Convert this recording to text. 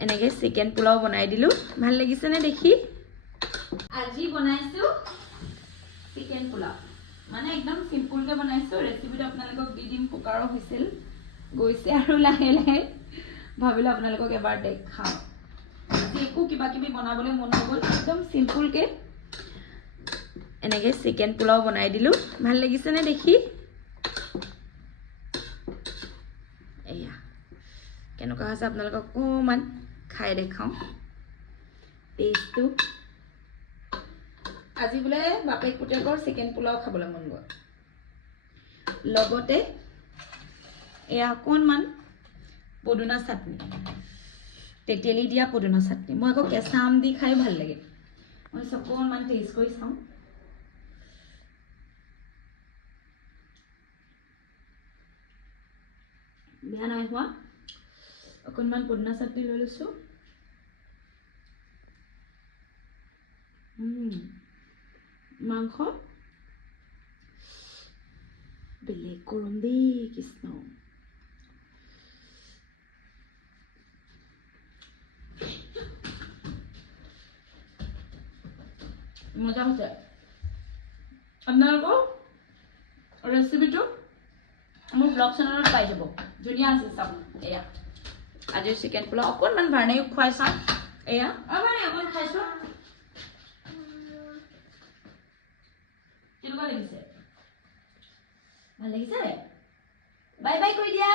এনেকৈ চিকেন পোলাও বনাই দিলোঁ। ভাল লাগিছেনে দেখি? আজি বনাইছোঁ চিকেন পোলাও, মানে একদম চিম্পুলকৈ বনাইছোঁ। ৰেচিপিটো আপোনালোকক দি দিম। কুকাৰৰ হুইচেল গৈছে আৰু লাহে লাহে ভাবিলোঁ আপোনালোকক এবাৰ দেখাওঁ। একো কিবা কিবি বনাবলৈ মন নগ'ল, একদম চিম্পুলকৈ এনেকৈ চিকেন পোলাও বনাই দিলোঁ। ভাল লাগিছেনে দেখি? এয়া কেনেকুৱা হৈছে আপোনালোকক অকণমান খাই দেখাওঁ টেষ্টটো। আজি বোলে বাপেক পুতেকৰ চিকেন পোলাও খাবলৈ মন গ'ল। লগতে এয়া অকণমান পদুনা চাটনি, তেতেলী দিয়া পদুনা চাটনি। মই আকৌ কেঁচা আম দি খাই ভাল লাগে। মই অকণমান টেষ্ট কৰি চাওঁ। বেয়া নাই হোৱা। অকণমান পদুনা চাটনি লৈ লৈছোঁ। মাংস বেলেগ গৰম দেই, কৃষ্ণ। মজা হৈছে। আপোনালোকৰ ৰেচিপিটো মোৰ ব্লগ চেনেলত পাই যাব। ধুনীয়া আছে চাওক। এয়া আজিৰ চিকেন পোলাও অকণমান ভাৰ্ণেও খুৱাই চাওঁ। এয়া অকণ খাইছোঁ। কেনেকুৱা লাগিছে? ভাল লাগিছে? বাই বাই কৈ দিয়া।